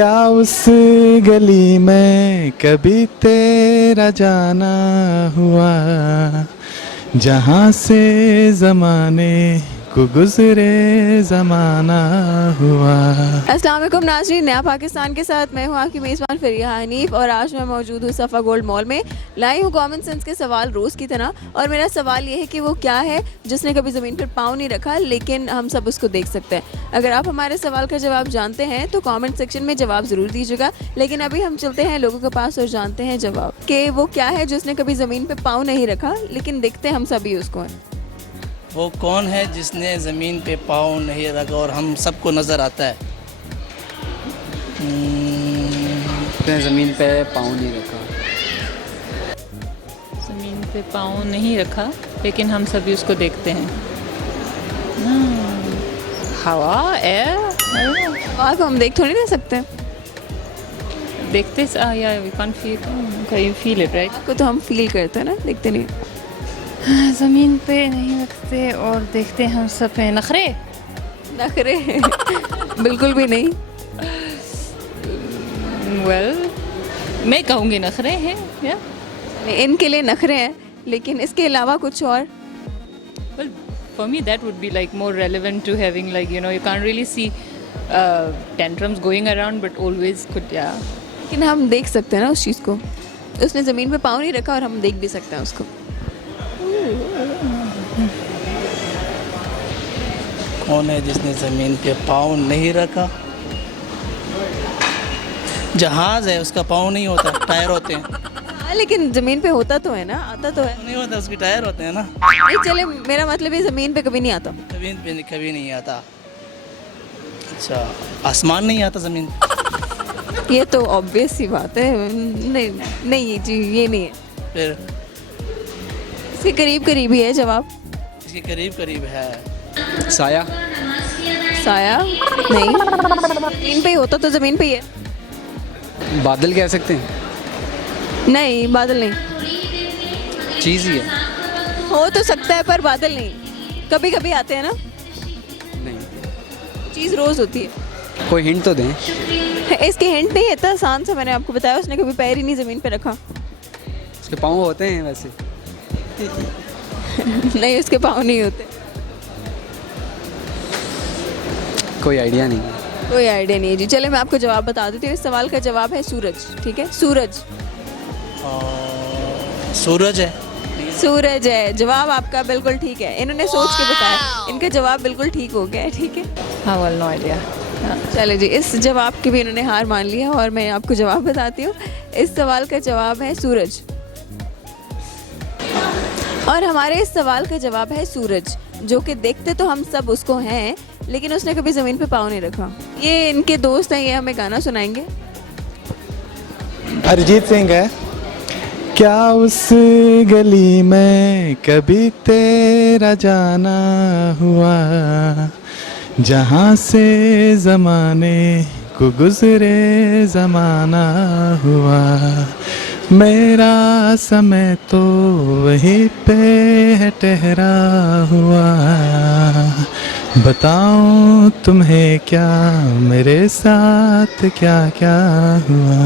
क्या उस गली में कभी तेरा जाना हुआ, जहाँ से ज़माने को गुज़रे ज़माना हुआ। अस्सलाम वालेकुम नाज़रीन, नया पाकिस्तान के साथ मैं हूँ आपकी मेज़बान फरिया हनीफ और आज मैं मौजूद हूँ सफ़ा गोल्ड मॉल में। लाई हूँ कॉमन सेंस के सवाल रोज़ की तरह और मेरा सवाल ये है कि वो क्या है जिसने कभी ज़मीन पर पाँव नहीं रखा लेकिन हम सब उसको देख सकते हैं। अगर आप हमारे सवाल का जवाब जानते हैं तो कॉमेंट सेक्शन में जवाब ज़रूर दीजिएगा, लेकिन अभी हम चलते हैं लोगों के पास और जानते हैं जवाब कि वो क्या है जिसने कभी ज़मीन पर पाँव नहीं रखा लेकिन देखते हम सभी उसको हैं। वो कौन है जिसने ज़मीन पे पाँव नहीं रखा और हम सबको नज़र आता है? उसने ज़मीन पे पाँव नहीं रखा। ज़मीन पे पाँव नहीं रखा लेकिन हम सभी उसको देखते हैं। हवा, एयर, और को हम देख थोड़ी ना सकते, देखते या we can't feel, can feel it right. आपको तो हम फील करते हैं ना, देखते नहीं। ज़मीन पे नहीं रखते और देखते हम सब हैं। नखरे नखरे बिल्कुल भी नहीं। मैं कहूँगी नखरे हैं या इनके लिए नखरे हैं लेकिन इसके अलावा कुछ और। well for me that would be like more relevant to having, like, you know, you can't really see tantrums going around but always could, yeah. लेकिन हम देख सकते हैं ना उस चीज़ को। उसने ज़मीन पे पाँव नहीं रखा और हम देख भी सकते हैं उसको। कौन है जिसने ज़मीन पे पाँव नहीं रखा? जहाज़ है, उसका पाँव नहीं होता, टायर होते हैं। हाँ लेकिन ज़मीन पे होता तो है ना, आता तो है। नहीं होता, उसके टायर होते हैं ना। नहीं चले, मेरा मतलब है ज़मीन पे कभी नहीं आता। ज़मीन पे कभी नहीं आता। अच्छा, आसमान नहीं आता ज़मीन? ये तो ऑब्वियस सी बात है। नहीं नहीं जी, ये नहीं है। फिर इसके करीब करीब ही है जवाब। इसके करीब करीब है। साया। साया नहीं, ज़मीन पे ही होता तो ज़मीन पे ही है। बादल कह सकते हैं। नहीं, बादल नहीं। चीज़ ही है। हो तो सकता है पर बादल नहीं। कभी कभी आते हैं ना। नहीं। चीज़ रोज़ होती है। कोई हिंट तो दें। इसके हिंट नहीं, इतना आसान सा मैंने आपको बताया। उसने कभी पैर ही नहीं ज़मीन पे रखा। उसके पाँव होते हैं वैसे। नहीं, उसके पाँव नहीं होते। कोई आइडिया नहीं। कोई आइडिया नहीं है जी। चले मैं आपको जवाब बता देती हूँ। इस सवाल का जवाब है सूरज। ठीक है, सूरज। सूरज है। सूरज है जवाब आपका, बिल्कुल ठीक है। इन्होंने सोच के बताया, इनका जवाब बिल्कुल ठीक हो गया है। ठीक है, हाँ, well, no idea. चले जी, इस जवाब की भी इन्होंने हार मान लिया और मैं आपको जवाब बताती हूँ। इस सवाल का जवाब है सूरज और हमारे इस सवाल का जवाब है सूरज, जो कि देखते तो हम सब उसको हैं लेकिन उसने कभी ज़मीन पे पाँव नहीं रखा। ये इनके दोस्त हैं, ये हमें गाना सुनाएंगे। अरिजीत सिंह है। क्या उस गली में कभी तेरा जाना हुआ, जहाँ से ज़माने को गुज़रे ज़माना हुआ। मेरा समय तो वहीं पे है ठहरा हुआ, बताऊं तुम्हें क्या मेरे साथ क्या क्या हुआ।